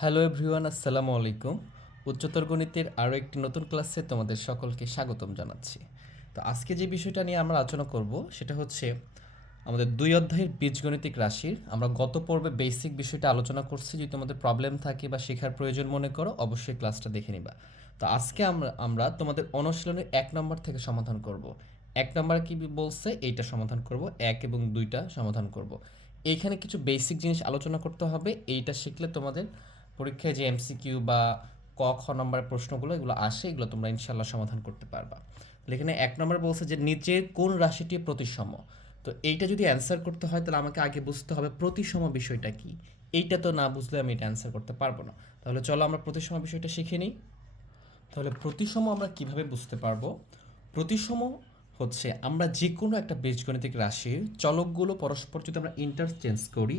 Hello everyone আসসালামু আলাইকুম উচ্চতর গণিতের আরও একটি নতুন ক্লাসে তোমাদের সকলকে স্বাগতম জানাচ্ছি। তো আজকে যে বিষয়টা নিয়ে আমরা আলোচনা করব, সেটা হচ্ছে আমাদের দুই অধ্যায়ের বীজগণিতিক রাশির। আমরা গত পর্বে বেসিক বিষয়টা আলোচনা করছি, যদি তোমাদের প্রবলেম থাকে বা শেখার প্রয়োজন মনে করো, অবশ্যই ক্লাসটা দেখে নিবা। তো আজকে আমরা আমরা তোমাদের অনুশীলনের এক নম্বর থেকে সমাধান করব। এক নম্বর কি বলছে? এইটা সমাধান করব, এক এবং দুইটা সমাধান করব। এইখানে কিছু বেসিক জিনিস আলোচনা করতে হবে, এইটা শিখলে তোমাদের পরীক্ষায় যে এমসিকিউ বা ক, খ নম্বরের প্রশ্নগুলো, এগুলো আসে, এগুলো তোমরা ইনশাল্লাহ সমাধান করতে পারবা। এখানে এক নম্বর বলছে যে, নিচে কোন রাশিটি প্রতিসম? তো এইটা যদি অ্যান্সার করতে হয়, তাহলে আমাকে আগে বুঝতে হবে প্রতিসম বিষয়টা কি। এইটা তো না বুঝলে আমি এটা অ্যান্সার করতে পারব না। তাহলে চলো আমরা প্রতিসম বিষয়টা শিখে নিই। তাহলে প্রতিসম আমরা কীভাবে বুঝতে পারব? প্রতিসম হচ্ছে আমরা যে কোনো একটা বীজগণিতিক রাশির চলকগুলো পরস্পর যদি আমরা ইন্টারচেঞ্জ করি,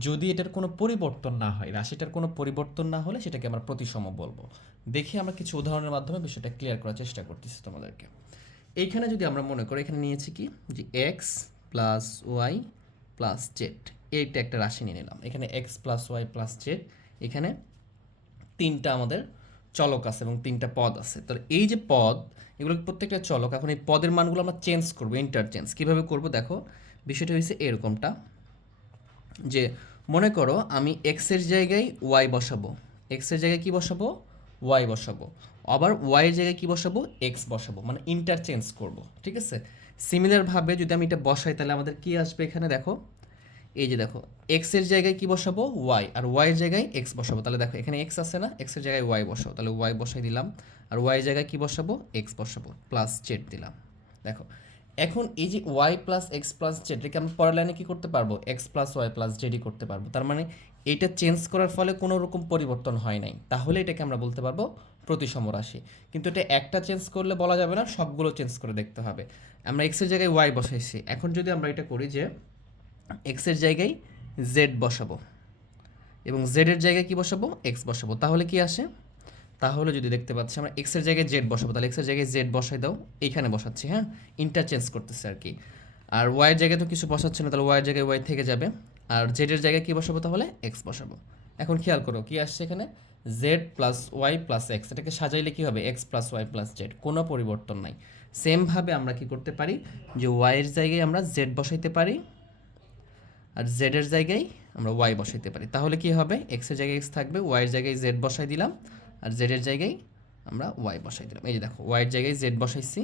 যদি এটার কোনো পরিবর্তন না হয়, রাশিটার কোনো পরিবর্তন না হলে সেটাকে আমরা প্রতিসম বলব। দেখে আমরা কিছু উদাহরণের মাধ্যমে বিষয়টা ক্লিয়ার করার চেষ্টা করতেছি তোমাদেরকে। এইখানে যদি আমরা মনে করি, এখানে নিয়েছি কি? যে x plus y plus z এইটা একটা রাশি নিয়ে নিলাম। এখানে x plus y plus z এখানে তিনটা আমাদের চলক আছে এবং তিনটা পদ আছে। তো এই যে পদ এগুলো প্রত্যেকটা চলক, এখন এই পদের মানগুলো আমরা চেঞ্জ করব ইন্টারচেঞ্জ কীভাবে করব দেখো? বিষয়টা হয়েছে এরকমটা, যে মনে করো আমি এক্সের জায়গায় ওয়াই বসাবো। এক্সের জায়গায় কি বসাবো? ওয়াই বসাবো। আবার ওয়াইয়ের জায়গায় কি বসাবো? এক্স বসাবো মানে ইন্টারচেঞ্জ করব, ঠিক আছে? সিমিলারভাবে যদি আমি এটা বসাই তাহলে আমাদের কি আসবে এখানে দেখো? এই যে দেখো এক্সের জায়গায় কি বসাবো? ওয়াই আর ওয়াই এর জায়গায় এক্স বসাবো। তাহলে দেখো, এখানে এক্স আছে না? এক্সের জায়গায় ওয়াই বসাবো। তাহলে ওয়াই বসাই দিলাম। আর ওয়াই জায়গায় কি বসাবো? এক্স বসাবো প্লাস জেড দিলাম। দেখো, এখন এই যে y plus x plus z এটাকে আমরা পরের লাইনে কি করতে পারব? এক্স প্লাস ওয়াই প্লাস জেডই করতে পারব। তার মানে এটা চেঞ্জ করার ফলে কোনো রকম পরিবর্তন হয় নাই। তাহলে এটাকে আমরা বলতে পারব প্রতিসম রাশি। কিন্তু এটা একটা চেঞ্জ করলে বলা যাবে না, সবগুলো চেঞ্জ করে দেখতে হবে। আমরা এক্সের জায়গায় ওয়াই বসাইছি। এখন যদি আমরা এটা করি যে এক্সের জায়গায় জেড বসাবো। এবং জেডের জায়গায় কি বসাবো? এক্স বসাবো। তাহলে কি আসে? তাহলে যদি দেখতে পাচ্ছি আমরা এক্সের জায়গায় জেড বসাবো, তাহলে এক্সের জায়গায় জেড বসাই দাও। এইখানে বসাচ্ছি হ্যাঁ? ইন্টারচেঞ্জ করতেছে আর কি। আর ওয়াইয়ের জায়গায় তো কিছু বসাচ্ছে না, তাহলে ওয়াইয়ের জায়গায় ওয়াই থেকে যাবে। আর জেডের জায়গায় কি বসাবো তাহলে? এক্স বসাবো। এখন খেয়াল করো, কি আসছে এখানে? Z plus y plus x এটাকে সাজাইলে কী হবে? X plus y plus z কোনো পরিবর্তন নাই। সেমভাবে আমরা কি করতে পারি? যে ওয়াইয়ের জায়গায় আমরা জেড বসাইতে পারি আর জেডের জায়গায় আমরা ওয়াই বসাইতে পারি। তাহলে কি হবে? এক্সের জায়গায় এক্স থাকবে ওয়াইয়ের জায়গায় জেড বসাই দিলাম, আর জেডের জায়গায় আমরা ওয়াই বসাই দিলাম। এই যে দেখো ওয়াইয়ের জায়গায় জেড বসাইছি,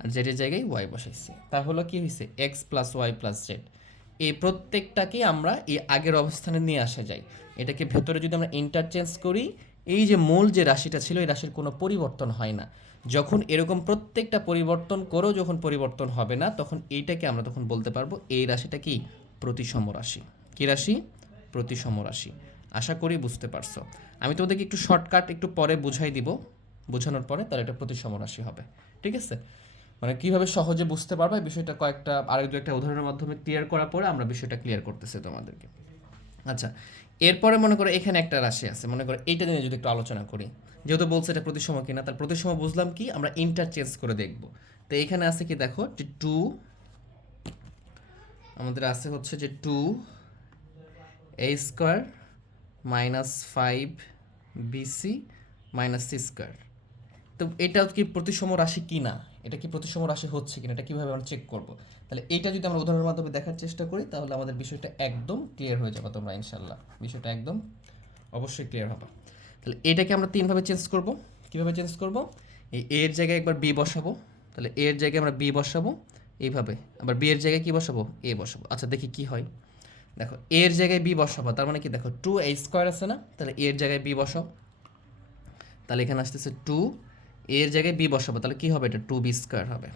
আর জেডের জায়গায় ওয়াই বসাইছি। তাহলে কি হয়েছে x plus y plus z এই প্রত্যেকটাকে আমরা এই আগের অবস্থানে নিয়ে আসা যায়। এটাকে ভেতরে যদি আমরা ইন্টারচেঞ্জ করি, এই যে মূল যে রাশিটা ছিল, এই রাশির কোনো পরিবর্তন হয় না। যখন এরকম প্রত্যেকটা পরিবর্তন করেও যখন পরিবর্তন হবে না, তখন এইটাকে আমরা তখন বলতে পারব, এই রাশিটা কি? প্রতিসম রাশি। কী রাশি? প্রতিসম রাশি। আশা করি বুঝতে পারছ। আমি তোমাদেরকে একটু শর্টকাট একটু পরে বুঝাই দিব। বোঝানোর পরে তাহলে এটা প্রতিসম রাশি হবে। ঠিক আছে? মানে কীভাবে সহজে বুঝতে পারবে বিষয়টা কয়েকটা, আরেক দু একটা উদাহরণের মাধ্যমে ক্লিয়ার করার পরে আমরা বিষয়টা ক্লিয়ার করতেছি তোমাদেরকে। আচ্ছা এরপরে মনে করো এখানে একটা রাশি আছে। মনে করো এইটা নিয়ে যদি একটু আলোচনা করি। যেহেতু বলছে এটা প্রতিসম কিনা, তার প্রতিসম বুঝলাম কি? আমরা ইন্টারচেঞ্জ করে দেখব। তো এখানে আছে কি দেখো? টু আমাদের আছে হচ্ছে যে two a square minus five b c minus c square তো এটা কি প্রতিসম রাশি কি না এটা কি প্রতিসম রাশি হচ্ছে কিনা? এটা কীভাবে আমরা চেক করব? তাহলে এইটা যদি আমরা উদাহরণের মাধ্যমে দেখার চেষ্টা করি, তাহলে আমাদের বিষয়টা একদম ক্লিয়ার হয়ে যাবে তোমরা ইনশাল্লাহ বিষয়টা একদম অবশ্যই ক্লিয়ার হবে। তাহলে এটাকে আমরা তিনভাবে চেঞ্জ করব। কীভাবে চেঞ্জ করব? এই এর জায়গায় একবার বি বসাবো। তাহলে এর জায়গায় আমরা বি বসাবো। এইভাবে। আবার বি এর জায়গায় কি বসাবো? এ বসাবো। আচ্ছা দেখি কি হয়। দেখো এর জায়গায় বি বসাবো, তার মানে কি? দেখো টু এ স্কোয়ার আছে না? তাহলে এর জায়গায় বি বসাও। তাহলে এখানে আসতেছে টু এর জায়গায় বি বসাবো। তাহলে কি হবে? এটা টু বি স্কোয়ার হবে।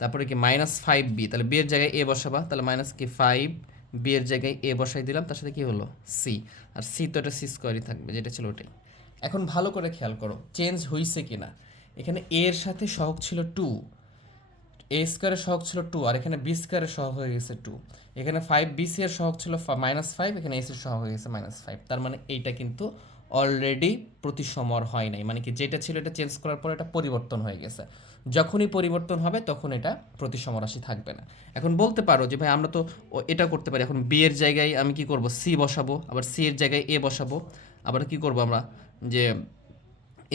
তারপরে কি? মাইনাস ফাইভ বি তাহলে বি এর জায়গায় এ বসাবা। তাহলে মাইনাস কি? ফাইভ বি এর জায়গায় এ বসাই দিলাম। তার সাথে কি হলো? সি আর সি তো এটা সি স্কোয়ারই থাকবে, যেটা ছিল ওটাই। এখন ভালো করে খেয়াল করো চেঞ্জ হয়েছে কি না এখানে এর সাথে সহগ ছিল টু এ স্কোয়ারের সহগ ছিল টু আর এখানে বি স্কোয়ারের সহগ হয়ে গেছে টু এখানে ফাইভ বি সি এর সহগ ছিল মাইনাস ফাইভ এখানে এস এর সহগ হয়ে গেছে মাইনাস ফাইভ তার মানে এইটা কিন্তু অলরেডি প্রতিসমর হয় নাই। মানে কি যেটা ছিল এটা চেঞ্জ করার পর এটা পরিবর্তন হয়ে গেছে। যখনই পরিবর্তন হবে তখন এটা প্রতিসম রাশি থাকবে না। এখন বলতে পারো যে ভাই আমরা তো এটা করতে পারি। এখন বি এর জায়গায় আমি কি করব? সি বসাবো, আবার সি এর জায়গায় এ বসাবো। আবার কি করব আমরা? যে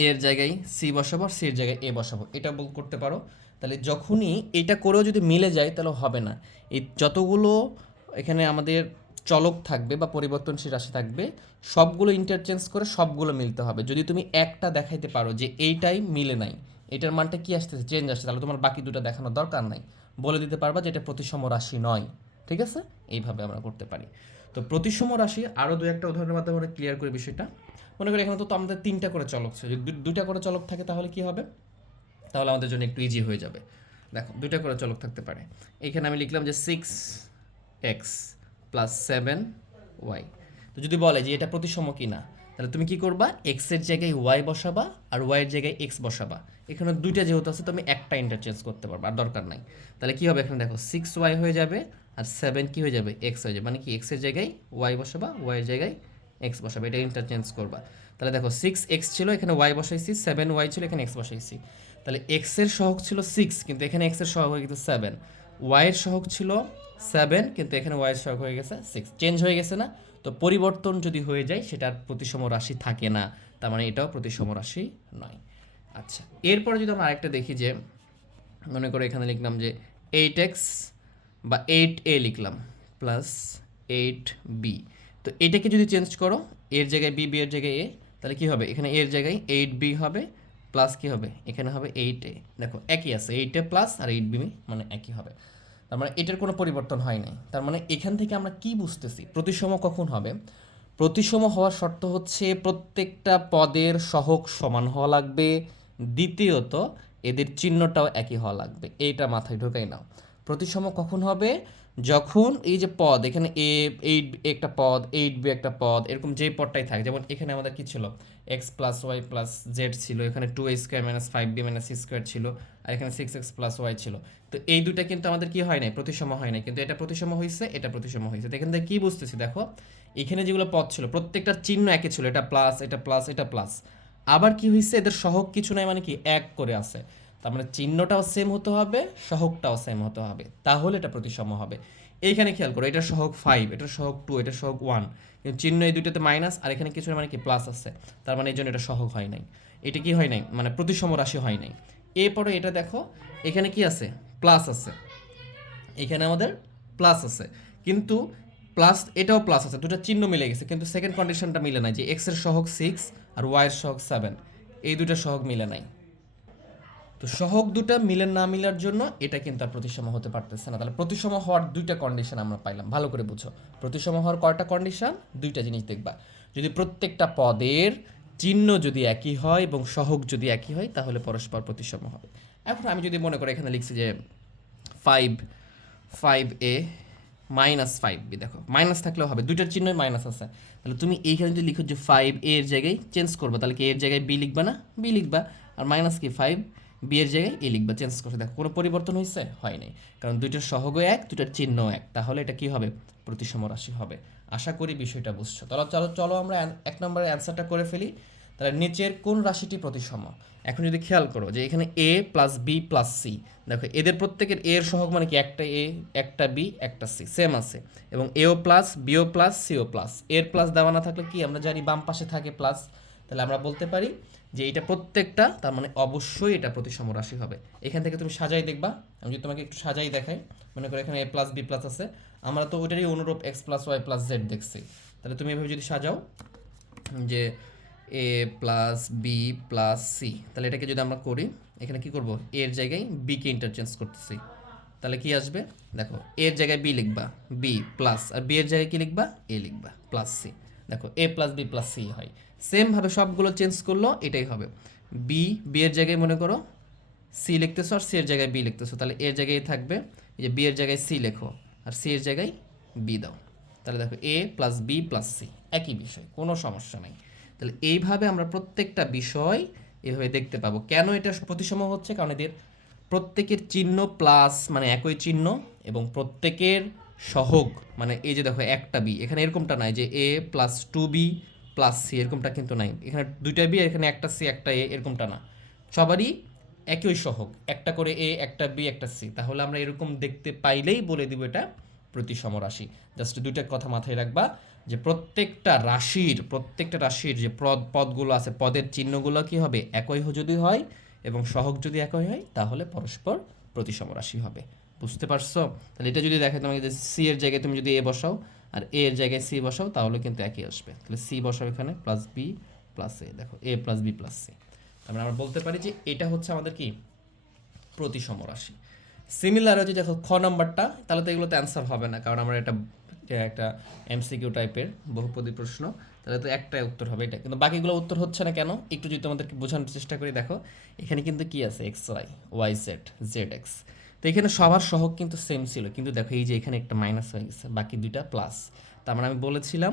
এর জায়গায় সি বসাবো আর সির জায়গায় এ বসাবো। এটা করতে পারো। তাহলে যখনই এটা করেও যদি মিলে যায় তাহলে হবে না। এই যতগুলো এখানে আমাদের চলক থাকবে বা পরিবর্তনশীল রাশি থাকবে, সবগুলো ইন্টারচেঞ্জ করে সবগুলো মিলতে হবে। যদি তুমি একটা দেখাইতে পারো যে এইটাই মিলে নাই, এটার মানটা কি আসতেছে? চেঞ্জ আসছে, তাহলে তোমার বাকি দুটো দেখানোর দরকার নাই। বলে দিতে পারবা যে এটা প্রতিসম রাশি নয়, ঠিক আছে? এইভাবে আমরা করতে পারি। তো প্রতিসম রাশি আরও দু একটা উদাহরণের মাধ্যমে আমরা ক্লিয়ার করি বিষয়টা। মনে করি এখানে তো আমাদের তিনটা করে চলক ছিল। যদি দুইটা করে চলক থাকে তাহলে কি হবে? তাহলে আমাদের জন্য একটু ইজি হয়ে যাবে। দেখো, দুইটা করে চলক থাকতে পারে। এখানে আমি লিখলাম যে six x plus seven y তো যদি বলে যে এটা প্রতিসম কি না তাহলে তুমি কি করবা? এক্সের জায়গায় ওয়াই বসাবা আর ওয়াই এর জায়গায় এক্স বসাবা। এখানে দুইটা যেহেতু আছে তুমি একটা ইন্টারচেঞ্জ করতে পারবা, আর দরকার নাই। তাহলে কি হবে এখানে দেখো সিক্স ওয়াই হয়ে যাবে আর সেভেন কি হয়ে যাবে? এক্স হয়ে যাবে। মানে কি এক্সের জায়গায় ওয়াই বসাবা ওয়াই এর জায়গায় এক্স বসাবে, এটা ইন্টারচেঞ্জ করবা। তাহলে দেখো সিক্স এক্স ছিল, এখানে ওয়াই বসাইছি সেভেন ওয়াই ছিল, এখানে এক্স বসাইছি। তাহলে এক্সের সহগ ছিল সিক্স কিন্তু এখানে এক্সের সহগ হয়ে গেছে সেভেন ওয়াই এর সহগ ছিল সেভেন কিন্তু এখানে ওয়াই এর সহগ হয়ে গেছে সিক্স চেঞ্জ হয়ে গেছে না? তো পরিবর্তন যদি হয়ে যায়, সেটার প্রতিসম রাশি থাকে না। তার মানে এটাও প্রতিসম রাশি নয়। আচ্ছা এরপরে যদি আমরা আরেকটা দেখি যে, মনে করে এখানে লিখলাম যে এইট এক্স বা এইট এ লিখলাম প্লাস এইট বি তো এটাকে যদি চেঞ্জ করো, এর জায়গায় বি বি এর জায়গায় এ তাহলে কি হবে? এখানে এর জায়গায় এইট বি হবে প্লাস কি হবে? এখানে হবে এইট দেখো, একই আছে এইট প্লাস আর এইট বি মানে একই হবে। তার মানে এটার কোনো পরিবর্তন হয় নাই। তার মানে এখান থেকে আমরা কি বুঝতেছি? প্রতিসম কখন হবে? প্রতিসম হওয়ার শর্ত হচ্ছে প্রত্যেকটা পদের সহগ সমান হওয়া লাগবে। দ্বিতীয়ত, এদের চিহ্নটাও একই হওয়া লাগবে। এইটা মাথায় ঢোকাই নাও। প্রতিসম কখন হবে? যখন এই যে পদ, এখানে এ, এইট, একটা পদ, এইট বি একটা পদ, এরকম যে পদটাই থাকে, যেমন এখানে আমাদের কি ছিল? X plus y plus z ছিল, এখানে two a square minus five b minus square ছিল, আর এখানে সিক্স এক্স প্লাস ওয়াই ছিল। তো এই দুটা কিন্তু আমাদের কি হয় নাই? প্রতিসম হয় নাই। কিন্তু এটা প্রতিসম হয়েছে এটা প্রতিসম হয়েছে তো এখান থেকে কি বুঝতেছি দেখো? এখানে যেগুলো পদ ছিল, প্রত্যেকটার চিহ্ন একই ছিল, এটা প্লাস এটা প্লাস এটা প্লাস আবার কি হয়েছে এদের সহগ কিছু নাই মানে কি? এক করে আছে। তার মানে চিহ্নটাও সেম হতে হবে, সহগটাও সেম হতে হবে। তাহলে এটা প্রতিসম হবে। এইখানে খেয়াল করো, এটা সহগ ফাইভ এটা সহগ টু এটা সহগ ওয়ান কিন্তু চিহ্ন এই দুইটাতে মাইনাস আর এখানে কিছু মানে কি? প্লাস আছে। তার মানে এই জন্য এটা সহগ হয় নাই। এটা কি হয় নাই? মানে প্রতিসম রাশি হয় নাই। এরপরে এটা দেখো, এখানে কি আছে? প্লাস আছে। এখানে আমাদের প্লাস আছে। কিন্তু প্লাস এটাও প্লাস আছে। দুটো চিহ্ন মিলে গেছে। কিন্তু সেকেন্ড কন্ডিশনটা মিলে নাই যে এক্সের সহগ সিক্স আর ওয়াই এর সহগ সেভেন এই দুটো সহগ মিলে নাই। তো সহগ দুটা মিলে না মিলার জন্য এটা কিন্তু আর প্রতিসম হতে পারতেছে না। তাহলে প্রতিসম হওয়ার দুইটা কন্ডিশন আমরা পাইলাম। ভালো করে বুঝো। প্রতিসম হওয়ার কয়টা কন্ডিশন দুইটা জিনিস দেখবা। যদি প্রত্যেকটা পদের চিহ্ন যদি একই হয় এবং সহগ যদি একই হয়, তাহলে পরস্পর প্রতিসম হবে এখন আমি যদি মনে করি, এখানে লিখছি যে five five a minus five b দেখো। মাইনাস থাকলেও হবে। দুইটার চিহ্নই মাইনাস আছে। তাহলে তুমি এইখানে যদি লিখো যে ফাইভ এর জায়গায় চেঞ্জ করব, তাহলে কি এর জায়গায় বি লিখবা না? বি লিখবা। আর মাইনাস কি? ফাইভ বি এর জায়গায় এ লিখবা চেঞ্জ করতে দেখো, কোনো পরিবর্তন হয়েছে? হয় নাই। কারণ দুইটার সহগ এক, দুইটার চিহ্ন এক। তাহলে এটা কি হবে? প্রতিসম রাশি হবে। আশা করি বিষয়টা বুঝছ। তাহলে চলো চলো আমরা এক নম্বরের অ্যান্সারটা করে ফেলি। তাহলে নিচের কোন রাশিটি প্রতিসম? এখন যদি খেয়াল করো যে এখানে a plus b plus c দেখো, এদের প্রত্যেকের এ এর সহগ মানে কি? একটা এ একটা বি একটা সি সেম আছে। এবং এও প্লাস বিও প্লাস সিও প্লাস এর প্লাস দেওয়া না থাকলে কি? আমরা জানি বাম পাশে থাকে প্লাস তাহলে আমরা বলতে পারি যে এটা প্রত্যেকটা, তার মানে অবশ্যই এটা প্রতিসম রাশি হবে। এখান থেকে তুমি সাজাই দেখবা। আমি যদি তোমাকে একটু সাজাই দেখাই, মনে করো এখানে এ প্লাস বি প্লাস আছে। আমরা তো ওইটারই অনুরূপ x plus y plus z দেখছি। তাহলে তুমি এভাবে যদি সাজাও, যে a plus b plus c তাহলে এটাকে যদি আমরা করি, এখানে কি করব? এর জায়গায় বিকে ইন্টারচেঞ্জ করতেছি। তাহলে কি আসবে? দেখো এর জায়গায় বি লিখবা। বি প্লাস আর বি এর জায়গায় কি লিখবা? এ লিখবা প্লাস সি দেখো a plus b plus c হয়। সেমভাবে সবগুলো চেঞ্জ করল, এটাই হবে। বি বি এর জায়গায় মনে করো সি লিখতেছো আর সি এর জায়গায় বি লিখতেছো। তাহলে এর জায়গায় থাকবে যে বি এর জায়গায় সি লেখো, আর সি এর জায়গায় বি দাও। তাহলে দেখো a plus b plus c একই বিষয়, কোনো সমস্যা নাই। তাহলে এইভাবে আমরা প্রত্যেকটা বিষয় এভাবে দেখতে পাবো। কেন এটা প্রতিসম হচ্ছে? কারণ এদের প্রত্যেকের চিহ্ন প্লাস মানে একই চিহ্ন এবং প্রত্যেকের সহগ মানে এই যে দেখো একটা বি এখানে এরকমটা নাই যে a plus two b plus c এরকমটা কিন্তু নাই। এখানে দুইটা বি এখানে একটা সি একটা এ এরকমটা না। সবারই একই সহগ, একটা করে এ একটা বি একটা সি তাহলে আমরা এরকম দেখতে পাইলেই বলে দিব এটা প্রতিসম রাশি। জাস্ট দুইটা কথা মাথায় রাখবা যে প্রত্যেকটা রাশির প্রত্যেকটা রাশির যে পদ, পদগুলো আছে, পদের চিহ্নগুলো কি হবে? একই যদি হয় এবং সহগ যদি একই হয়, তাহলে পরস্পর প্রতিসম রাশি হবে। বুঝতে পারছ? তাহলে এটা যদি দেখে তোমাকে যে সি এর জায়গায় তুমি যদি এ বসাও, আর এ এর জায়গায় সি বসাও, তাহলে কিন্তু একই আসবে। তাহলে সি বসাও এখানে প্লাস বি প্লাস এ দেখো a plus b plus c তারপরে আমরা বলতে পারি যে এটা হচ্ছে আমাদের কি? প্রতিসম রাশি। সিমিলার হচ্ছে, দেখো, খ নাম্বারটা, তাহলে তো এগুলোতে অ্যান্সার হবে না, কারণ আমরা এটা, একটা এমসিকিউ টাইপের বহুপদী প্রশ্ন, তাহলে তো একটাই উত্তর হবে এটা। কিন্তু বাকিগুলো উত্তর হচ্ছে না কেন? একটু যদি তোমাদেরকে বোঝানোর চেষ্টা করি, দেখো, এখানে কিন্তু কি আছে? X y y z z x তো এখানে সবার সহগ কিন্তু সেম ছিল। কিন্তু দেখো এই যে এখানে একটা মাইনাস হয়ে গেছে, বাকি দুইটা প্লাস তার মানে আমি বলেছিলাম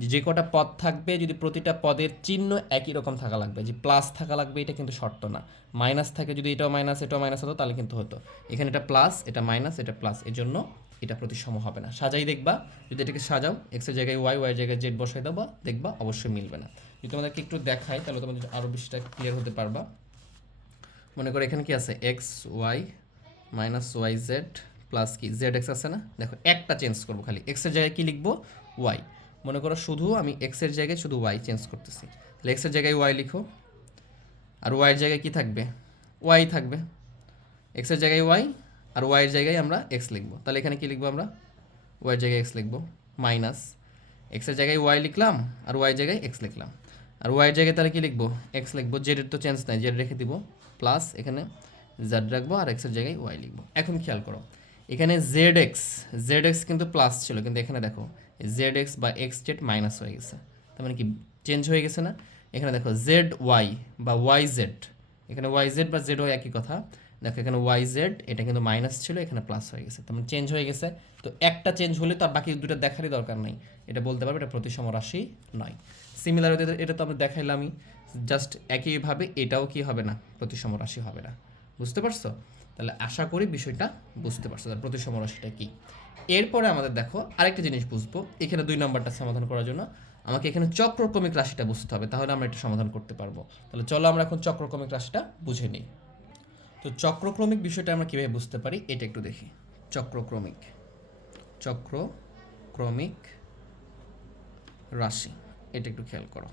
যে যে কটা পদ থাকবে, যদি প্রতিটা পদের চিহ্ন একই রকম থাকা লাগবে, যে প্লাস থাকা লাগবে, এটা কিন্তু শর্ত না। মাইনাস থাকে যদি এটাও মাইনাস এটাও মাইনাস হতো, তাহলে কিন্তু হতো। এখানে এটা প্লাস এটা মাইনাস এটা প্লাস এর জন্য এটা প্রতিসম হবে না। সাজাই দেখবা, যদি এটাকে সাজাও এক্সের জায়গায় ওয়াই ওয়াই জায়গায় জেড বসাই দেবা, দেখবা অবশ্যই মিলবে না। যদি তোমাদেরকে একটু দেখাই, তাহলে তোমাদের আরও বেশিটা ক্লিয়ার হতে পারবা। মনে করো এখানে কি আছে? X y minus y z plus কি জেড এক্স আছে না দেখো একটা চেঞ্জ করব খালি এক্সের জায়গায় কি লিখব ওয়াই মনে করো শুধু আমি এক্সের জায়গায় শুধু ওয়াই চেঞ্জ করতেছি তাহলে এক্সের জায়গায় ওয়াই লিখো আর ওয়াইয়ের জায়গায় কি থাকবে ওয়াই থাকবে এক্সের জায়গায় ওয়াই আর ওয়াইয়ের জায়গায় আমরা এক্স লিখব তাহলে এখানে কি লিখব আমরা ওয়াইয়ের জায়গায় এক্স লিখব মাইনাস এক্সের জায়গায় ওয়াই লিখলাম আর ওয়াই জায়গায় এক্স লিখলাম আর ওয়াইয়ের জায়গায় তাহলে কি লিখব এক্স লিখব জেডের তো চেঞ্জ নাই জেড রেখে দিব প্লাস এখানে জেড রাখব আর এক্সের জায়গায় ওয়াই লিখব। এখন খেয়াল করো, এখানে জেড এক্স জেড এক্স কিন্তু প্লাস ছিল, কিন্তু এখানে দেখো জেড এক্স বা এক্স জেড মাইনাস হয়ে গেছে। তার মানে কি চেঞ্জ হয়ে গেছে না? এখানে দেখো জেড ওয়াই বা ওয়াই জেড এখানে ওয়াই জেড বা জেড ওয়াই একই কথা। দেখো, এখানে ওয়াই জেড এটা কিন্তু মাইনাস ছিল, এখানে প্লাস হয়ে গেছে। তার মানে চেঞ্জ হয়ে গেছে, তো একটা চেঞ্জ হলে তো আর বাকি দুটো দেখারই দরকার নাই। এটা বলতে পারবে, এটা প্রতিসম রাশি নয়। সিমিলার এটা তো আমরা দেখাইলামই। জাস্ট একইভাবে এটাও কি হবে না, প্রতিসম রাশি হবে না। বুঝতে পারছ? তাহলে আশা করি বিষয়টা বুঝতে পারছ। প্রতিসম রাশিটা কি? এরপরে আমাদের দেখো, আরেকটা জিনিস বুঝব। এখানে দুই নম্বরটা সমাধান করার জন্য আমাকে এখানে চক্রক্রমিক রাশিটা বুঝতে হবে, তাহলে আমরা এটা সমাধান করতে পারব। তাহলে চলো আমরা এখন চক্রক্রমিক রাশিটা বুঝে নিই। তো চক্রক্রমিক বিষয়টা আমরা কীভাবে বুঝতে পারি, এটা একটু দেখি। চক্রক্রমিক চক্রক্রমিক রাশি, এটা একটু খেয়াল করো।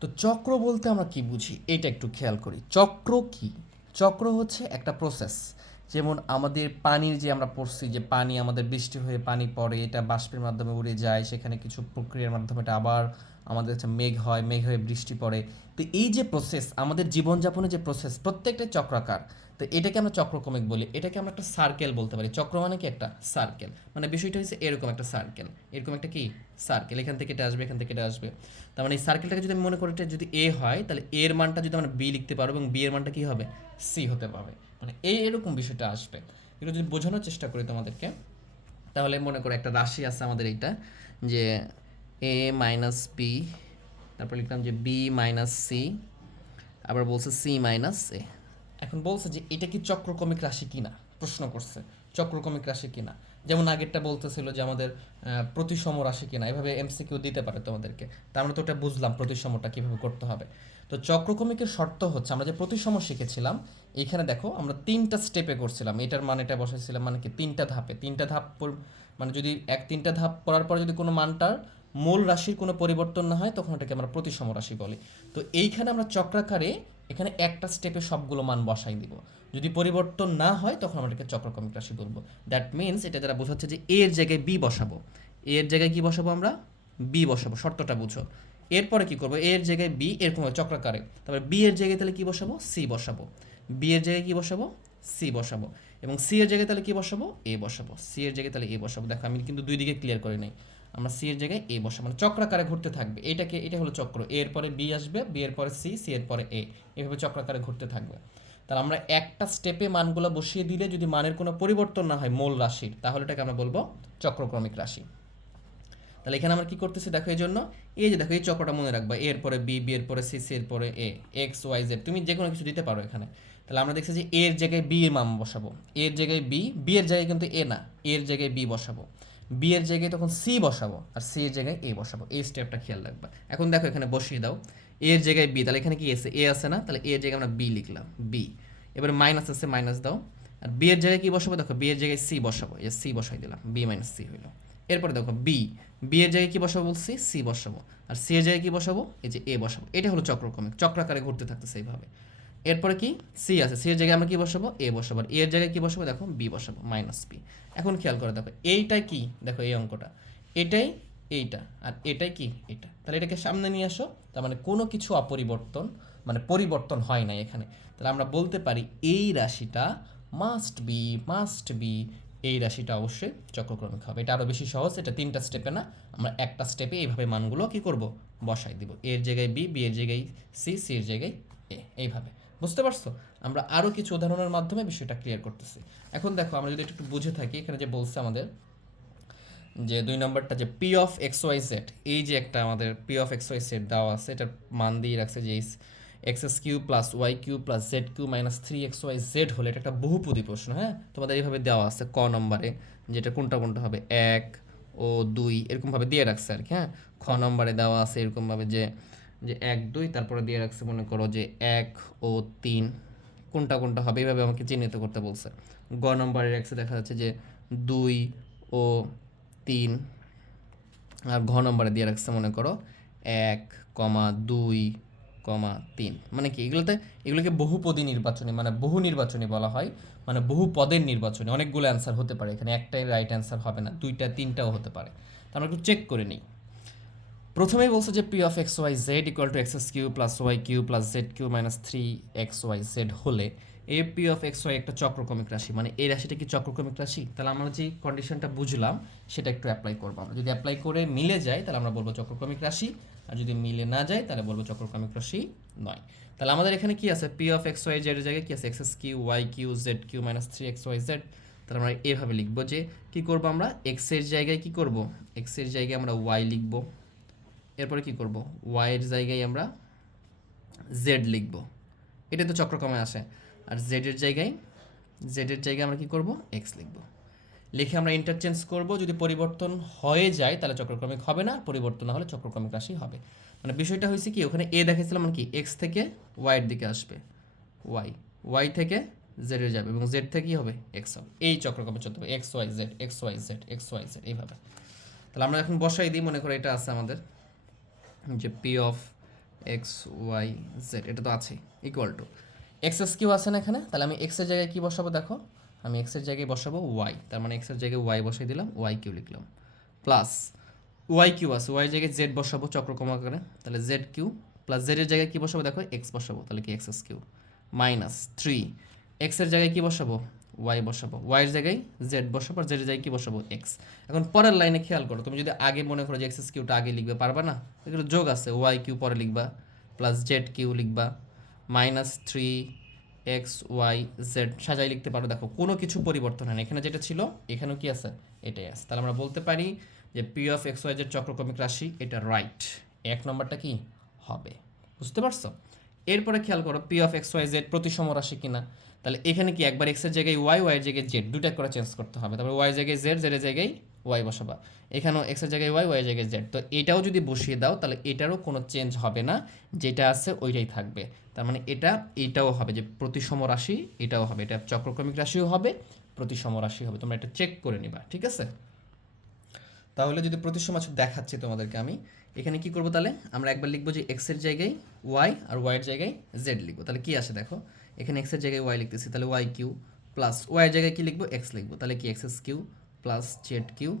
তো চক্র বলতে আমরা কি বুঝি? এটা একটু খেয়াল করি। চক্র কি? চক্র হচ্ছে একটা প্রসেস যেমন আমাদের পানির যে আমরা পড়ছি, যে পানি আমাদের বৃষ্টি হয়ে পানি পড়ে, এটা বাষ্পের মাধ্যমে উড়ে যায়, সেখানে কিছু প্রক্রিয়ার মাধ্যমে এটা আবার আমাদের কাছে মেঘ হয়, মেঘ হয়ে বৃষ্টি পড়ে। তো এই যে প্রসেস আমাদের জীবনযাপনের যে প্রসেস প্রত্যেকটা চক্রাকার তো এটাকে আমরা চক্রক্রমিক বলি। এটাকে আমরা একটা সার্কেল বলতে পারি। চক্র মানে কি একটা সার্কেল মানে বিষয়টা হচ্ছে এরকম একটা সার্কেল এরকম একটা কি? সার্কেল এখান থেকে এটা আসবে, এখান থেকে এটা আসবে। তার মানে এই সার্কেলটাকে যদি আমি মনে করি এটা যদি এ হয়, তাহলে এর মানটা যদি আমরা বি লিখতে পারব এবং বি এর মানটা কি হবে? সি হতে পারবে মানে এই এরকম বিষয়টা আসবে। এটা যদি বোঝানোর চেষ্টা করি তোমাদেরকে, তাহলে মনে করো একটা রাশি আছে আমাদের এইটা, যে এ মাইনাস বি তারপর লিখলাম যে বি মাইনাস সি আবার বলছে সি মাইনাস এ এখন বলছে যে, এটা কি চক্রক্রমিক রাশি কিনা? প্রশ্ন করছে চক্রক্রমিক রাশি কিনা? যেমন আগেরটা বলতেছিল যে, আমাদের প্রতিসম রাশি কিনা? এভাবে এমসিকিউ দিতে পারে তোমাদেরকে। তা আমরা তো ওটা বুঝলাম, প্রতিসমটা কীভাবে করতে হবে। তো চক্রক্রমিকের শর্ত হচ্ছে, আমরা যে প্রতিসম শিখেছিলাম এইখানে দেখো আমরা তিনটা স্টেপে করছিলাম। এটার মানে এটা বসাইছিলাম মানে কি? তিনটা ধাপে। তিনটা ধাপ মানে যদি এক তিনটা ধাপ পড়ার পরে যদি কোনো মানটার মূল রাশির কোনো পরিবর্তন না হয়, তখন এটাকে আমরা প্রতিসম রাশি বলি। তো এইখানে আমরা চক্রাকারে এখানে একটা স্টেপে সবগুলো মান বসাই দিব। যদি পরিবর্তন না হয়, তখন আমরা এটাকে চক্রক্রমিক রাশি বলব। দ্যাট মিনস এটা যারা বোঝাচ্ছে যে এর জায়গায় বি বসাবো। এর জায়গায় কি বসাবো আমরা? বি বসাবো, শর্তটা বুঝো। এরপরে কি করব? এর জায়গায় বি এরকম চক্রাকারে। তারপরে বি এর জায়গায় তাহলে কি বসাবো? সি বসাবো। বি এর জায়গায় কি বসাবো? সি বসাবো। এবং সি এর জায়গায় তাহলে কি বসাবো? এ বসাবো। সি এর জায়গায় তাহলে এ বসাবো। দেখো, আমি কিন্তু দুই দিকে ক্লিয়ার করে নেই। আমরা সি এর জায়গায় এ বসাবো। মানে চক্রাকারে ঘুরতে থাকবে। এটাকে, এটা হলো চক্র। এর পরে বি আসবে বি এর পরে সি সি এর পরে এ এভাবে চক্রাকারে ঘুরতে থাকবে। তাহলে আমরা একটা স্টেপে মানগুলো বসিয়ে দিলে যদি মানের কোনো পরিবর্তন না হয় মূল রাশির, তাহলে এটাকে আমরা বলব চক্রক্রমিক রাশি। তাহলে এখানে আমরা কি করতেছি দেখো এই জন্য? এই যে দেখো, এই চক্রটা মনে রাখবা। এর পরে বি বি এর পরে সি সি এর পরে এ এক্স ওয়াই জেড তুমি যে কোনো কিছু দিতে পারো এখানে। তাহলে আমরা দেখছি যে এর জায়গায় বি এর মান বসাবো। এর জায়গায় বি বি এর জায়গায় কিন্তু এ না। এর জায়গায় বি বসাবো। বি এর জায়গায় তখন সি বসাবো আর সি এর জায়গায় এ বসাবো। এই স্টেপটা খেয়াল রাখবা। এখন দেখো এখানে বসিয়ে দাও। এ এর জায়গায় বি তাহলে এখানে কি আছে? এ আছে না? তাহলে এ এর জায়গায় আমরা বি লিখলাম বি এবারে মাইনাস আছে মাইনাস দাও। আর বি এর জায়গায় কি বসাবো? দেখো বি এর জায়গায় সি বসাবো। এই সি বসাই দিলাম বি মাইনাস সি হইল। এরপরে দেখো বি বি এর জায়গায় কি বসাবো বলছি? সি বসাবো। আর সি এর জায়গায় কি বসাবো? এই যে এ বসাবো। এটা হলো চক্রক্রমিক। চক্রাকারে ঘুরতে থাকতেছে এইভাবে। এরপরে কি? সি আছে। সি এর জায়গায় আমরা কি বসাবো? এ বসাবো। এ এর জায়গায় কি বসাবো? দেখো বি বসাবো মাইনাস বি এখন খেয়াল করে দেখো, এইটা কি? দেখো, এই অঙ্কটা। এটাই এইটা। আর এটাই কি? এটা। তাহলে এটাকে সামনে নিয়ে আসো। তার মানে কোনো কিছু অপরিবর্তন মানে পরিবর্তন হয় না এখানে। তাহলে আমরা বলতে পারি এই রাশিটা মাস্ট বি মাস্ট বি এই রাশিটা অবশ্যই চক্রক্রমিক হবে। এটা আরও বেশি সহজ, এটা তিনটা স্টেপে না। আমরা একটা স্টেপে এইভাবে মানগুলো কি করব? বসাই দিব। এর জায়গায় বি বি এর জায়গায় সি সি এর জায়গায় এ এইভাবে। বুঝতে পারছ? আমরা আরও কিছু উদাহরণের মাধ্যমে বিষয়টা ক্লিয়ার করতেছি। এখন দেখো, আমরা যদি একটু বুঝে থাকি, এখানে যে বলছে আমাদের, যে দুই নম্বরটা যে P of x y z এই যে একটা আমাদের P of x y z দেওয়া আছে, এটার মান দিয়ে রাখছে যে x s q plus y q plus z q minus three x y z হলে এটা একটা বহুপদী প্রশ্ন হ্যাঁ? তোমাদের এইভাবে দেওয়া আছে ক নম্বরে, যেটা কোনটা কোনটা হবে? এক ও দুই, এরকমভাবে দিয়ে রাখছে আর কি হ্যাঁ? খ নম্বরে দেওয়া আছে এরকমভাবে যে যে এক, দুই, তারপরে দিয়ে রাখছে, মনে করো যে এক ও তিন। কোনটা কোনটা হবে এইভাবে আমাকে চিহ্নিত করতে বলছে। গ নম্বরে রাখছে, দেখা যাচ্ছে যে দুই ও তিন। আর ঘ নম্বরে দিয়ে রাখছে, মনে করো এক, কমা দুই, কমা তিন। মানে কি, এগুলোতে, এগুলোকে বহুপদী নির্বাচনী মানে বহু নির্বাচনী বলা হয় মানে বহু পদের নির্বাচনী। অনেকগুলো অ্যান্সার হতে পারে এখানে, একটাই রাইট অ্যান্সার হবে না, দুইটা, তিনটাও হতে পারে। তো আমরা একটু চেক করে নিই। প্রথমেই বলছে যে P of x y z equal to x q plus y q plus z q minus three x y z হলে এ পি অফ এক্স ওয়াই একটা চক্রক্রমিক রাশি। মানে এই রাশিটা কি চক্রক্রমিক রাশি? তাহলে আমরা যে কন্ডিশনটা বুঝলাম, সেটা একটু অ্যাপ্লাই করব আমরা। যদি অ্যাপ্লাই করে মিলে যায়, তাহলে আমরা বলব চক্রক্রমিক রাশি। আর যদি মিলে না যায়, তাহলে বলব চক্রক্রমিক রাশি নয়। তাহলে আমাদের এখানে কি আছে? পি অফ এক্স ওয়াই জেডের জায়গায় কি আছে? X q y q z q minus three x y z তাহলে আমরা এভাবে লিখব যে কি করব আমরা? এক্সের জায়গায় কি করব? এক্সের জায়গায় আমরা ওয়াই লিখব। এরপরে কি করব? ওয়াই এর জায়গায় আমরা জেড লিখব। এটা তো চক্রক্রমে আসে। আর জেড এর জায়গায় জেড এর জায়গায় আমরা কি করব? এক্স লিখব। লিখে আমরা ইন্টারচেঞ্জ করব। যদি পরিবর্তন হয়ে যায়, তাহলে চক্রক্রমিক হবে না। পরিবর্তন না হলে চক্রক্রমিক রাশি হবে। মানে বিষয়টা হয়েছে কি, ওখানে এ দেখেছিলাম মানে কি এক্স থেকে ওয়াইয়ের দিকে আসবে। ওয়াই ওয়াই থেকে জেড যাবে এবং জেড থেকে কি হবে? এক্স হবে। এই চক্রক্রমে চলতে হবে। X y z x y z x y z এইভাবে। তাহলে আমরা এখন বসাই দিই, মনে করো এটা আছে আমাদের। যে P of x y z এটা তো আছেই equal to x s q আছে না এখানে? তাহলে আমি এক্সের জায়গায় কি বসাবো দেখো? আমি এক্সের জায়গায় বসাবো ওয়াই তার মানে এক্সের জায়গায় ওয়াই বসাই দিলাম ওয়াই কিউ লিখলাম। প্লাস ওয়াই কিউ আছে ওয়াই জায়গায় জেড বসাবো চক্রকমা করে, তাহলে জেড কিউ প্লাস জেডের জায়গায় কি বসাবো দেখো এক্স বসাবো, তাহলে কি x s q minus three এক্সের জায়গায় কি বসাবো? ওয়াই বসাবো। ওয়াইয়ের জায়গায় জেড বসাবো আর জেডের জায়গায় কি বসাবো? এক্স এখন পরের লাইনে খেয়াল করো, তুমি যদি আগে মনে করো যে এক্স কিউটা আগে লিখবে, পারবা না? এগুলো যোগ আছে ওয়াই কিউ পরে লিখবা প্লাস জেড কিউ লিখবা minus three x y z সাজাই লিখতে পারো। দেখো, কোনো কিছু পরিবর্তন হয় না এখানে যেটা ছিল, এখানেও কি আছে? এটাই আছে। তাহলে আমরা বলতে পারি যে p of x y z চক্রক্রমিক রাশি, এটা রাইট এক নম্বরটা কি? হবে। বুঝতে পারছ? এরপরে খেয়াল করো p of x y z প্রতিসম রাশি কিনা। তাহলে এখানে কি একবার এক্সের জায়গায় ওয়াই ওয়াইয়ের জায়গায় জেড দুটা করে চেঞ্জ করতে হবে। তারপরে ওয়াই জায়গায় জেড জেডের জায়গায় ওয়াই বসাবা। এখানেও এক্সের জায়গায় ওয়াই ওয়াই জায়গায় জেড তো এটাও যদি বসিয়ে দাও, তাহলে এটারও কোনো চেঞ্জ হবে না, যেটা আছে ওইটাই থাকবে। তার মানে এটা, এটাও হবে যে প্রতিসম রাশি, এটাও হবে। এটা চক্রক্রমিক রাশিও হবে, প্রতিসম রাশি হবে। তোমরা এটা চেক করে নিবা, ঠিক আছে? তাহলে যদি প্রতিসম আছে, দেখাচ্ছি তোমাদেরকে আমি। এখানে কি করব তাহলে? আমরা একবার লিখব যে এক্সের জায়গায় ওয়াই আর ওয়াইয়ের জায়গায় জেড লিখব। তাহলে কি আসে দেখো? এখানে এক্সের জায়গায় ওয়াই লিখতেছি, তাহলে ওয়াই কিউ প্লাস ওয়াইয়ের জায়গায় কি লিখব? এক্স লিখব। তাহলে কি x s q plus z q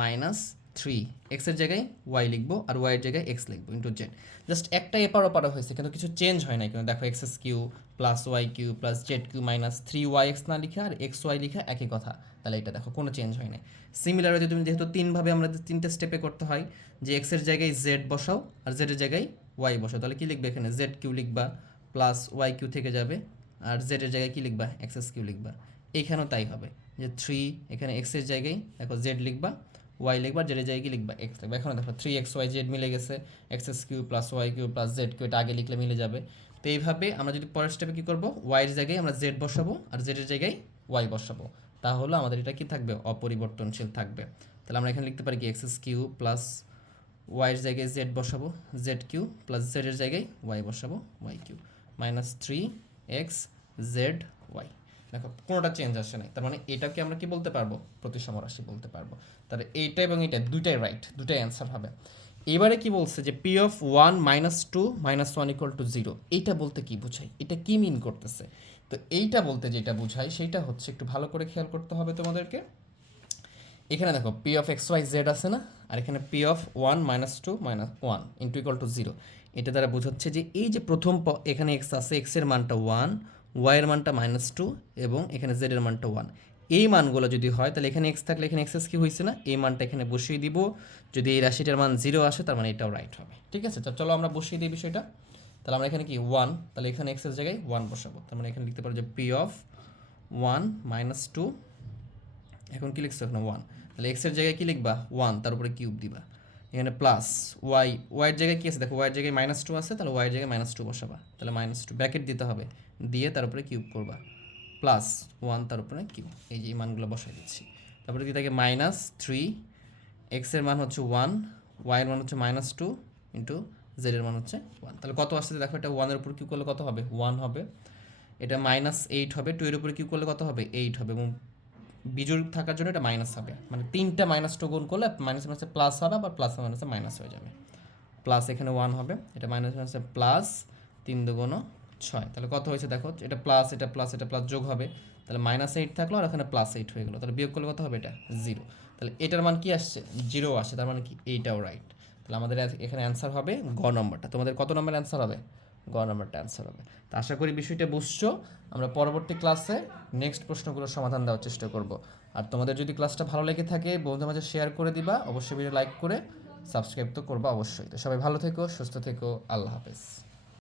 minus three এক্সের জায়গায় ওয়াই লিখব আর ওয়াইয়ের জায়গায় এক্স লিখব ইন্টু জেড জাস্ট একটা এপার ওপার হয়েছে, কিন্তু কিছু চেঞ্জ হয় না কিন্তু দেখো x s q plus y q plus z q minus three y x না লিখা আর এক্স ওয়াই লিখা একই কথা। তাহলে এটা দেখো, কোনো চেঞ্জ হয় না সিমিলার যদি তুমি যেহেতু তিনভাবে আমরা তিনটে স্টেপে করতে হয়, যে এক্সের জায়গায় জেড বসাও আর জেডের জায়গায় ওয়াই বসাও, তাহলে কী লিখবে এখানে? জেড কিউ লিখবা। প্লাস ওয়াই কিউ থেকে যাবে আর জেডের জায়গায় কি লিখবা? এক্স এস কিউ লিখবা। এইখানেও তাই হবে যে থ্রি এখানে এক্সের জায়গায় দেখো জেড লিখবা ওয়াই লিখবা জেডের জায়গায় কি লিখবা? এক্স লিখবা। এখন দেখো থ্রি এক্স ওয়াই জেড মিলে গেছে x s q plus y q plus z q এটা আগে লিখলে মিলে যাবে। তো এইভাবে আমরা যদি পরের স্টেপে কী করব? ওয়াইয়ের জায়গায় আমরা জেড বসাবো আর জেডের জায়গায় ওয়াই বসাবো। তাহলে আমাদের এটা কি থাকবে? অপরিবর্তনশীল থাকবে। তাহলে আমরা এখানে লিখতে পারি কি? এক্স এস কিউ প্লাস ওয়াইয়ের জায়গায় জেড বসাবো জেড কিউ প্লাস জেডের জায়গায় ওয়াই বসাবো y q minus three x z y. দেখো, কোনোটা চেঞ্জ আসে নাই। তার মানে এটাকে আমরা কি বলতে পারব? প্রতিসম রাশি বলতে পারব। তাহলে এইটা এবং এটা দুইটাই রাইট দুটাই অ্যান্সার হবে। এবারে কি বলছে যে p of one minus two minus one equal to zero এইটা বলতে কি বোঝায় এটা কি মিন করতেছে? তো এইটা বলতে যেটা বোঝায় সেইটা হচ্ছে একটু ভালো করে খেয়াল করতে হবে তোমাদেরকে। এখানে দেখো p of x y z আছে না? আর এখানে p of one minus two minus one into equal to zero এটা দ্বারা বোঝাচ্ছে যে এই যে প্রথম প- এখানে এক্স আছে এক্সের মানটা ওয়ান ওয়াইয়ের মানটা মাইনাস টু এবং এখানে জেডের মানটা ওয়ান এই মানগুলো যদি হয়, তাহলে এখানে এক্স থাকলে এখানে এক্সেস কি হয়েছে না? এই মানটা এখানে বসিয়ে দিব। যদি এই রাশিটার মান জিরো আসে, তার মানে এটাও রাইট হবে। ঠিক আছে? তো চলো আমরা বসিয়ে দিই বিষয়টা। তাহলে আমরা এখানে কি ওয়ান তাহলে এখানে এক্সের জায়গায় ওয়ান বসাবো। তার মানে এখানে লিখতে পারো যে p of one minus two এখন কি লিখছো এখানে ওয়ান তাহলে এক্সের জায়গায় কি লিখবা? ওয়ান তার উপরে কিউব দিবা। এখানে প্লাস ওয়াই ওয়াইয়ের জায়গায় কী আছে? দেখো ওয়াইয়ের জায়গায় মাইনাস টু আছে, তাহলে ওয়াইয়ের জায়গায় মাইনাস টু বসাবা। তাহলে মাইনাস টু ব্র্যাকেট দিতে হবে। দিয়ে তার উপরে কিউব করবা। প্লাস ওয়ান তার উপরে কিউব এই যে এই মানগুলো বসাই দিচ্ছি। তারপরে কি থাকে? মাইনাস থ্রি এক্সের মান হচ্ছে ওয়ান ওয়াইয়ের মান হচ্ছে মাইনাস টু ইন্টু জেডের মান হচ্ছে ওয়ান তাহলে কত আসছে? দেখো এটা ওয়ানের উপর কিউ করলে কত হবে? ওয়ান হবে। এটা মাইনাস এইট হবে। টু এর উপরে কিউ করলে কত হবে? এইট হবে। এবং বিজোড় থাকার জন্য এটা মাইনাস হবে। মানে তিনটা মাইনাস টু গুণ করলে মাইনাস মাইনাসে প্লাস হবে, আবার প্লাস মাইনাসে মাইনাস হয়ে যাবে। প্লাস এখানে ওয়ান হবে, এটা মাইনাস মাইনাসে প্লাস তিন দুগুণ ছয়। তাহলে কত হয়েছে দেখো, এটা প্লাস এটা প্লাস এটা প্লাস যোগ হবে। তাহলে মাইনাস এইট থাকল আর এখানে প্লাস এইট হয়ে গেলো। তাহলে বিয়োগ করলে কত হবে এটা? জিরো তাহলে এটার মান কি আসছে? জিরো আসে তার মানে কি? এইটাও রাইট তাহলে আমাদের এখানে অ্যান্সার হবে গ নম্বরটা। তোমাদের কত নম্বর অ্যান্সার হবে? গ নম্বরটা অ্যান্সার হবে। তো আশা করি বিষয়টা বুঝছ। আমরা পরবর্তী ক্লাসে নেক্সট প্রশ্নগুলো সমাধান দেওয়ার চেষ্টা করব। আর তোমাদের যদি ক্লাসটা ভালো লেগে থাকে, বন্ধুদের মাঝে শেয়ার করে দিবা, অবশ্যই ভিডিও লাইক করে সাবস্ক্রাইব তো করবা অবশ্যই। তো সবাই ভালো থেকো, সুস্থ থেকো, আল্লাহ হাফেজ।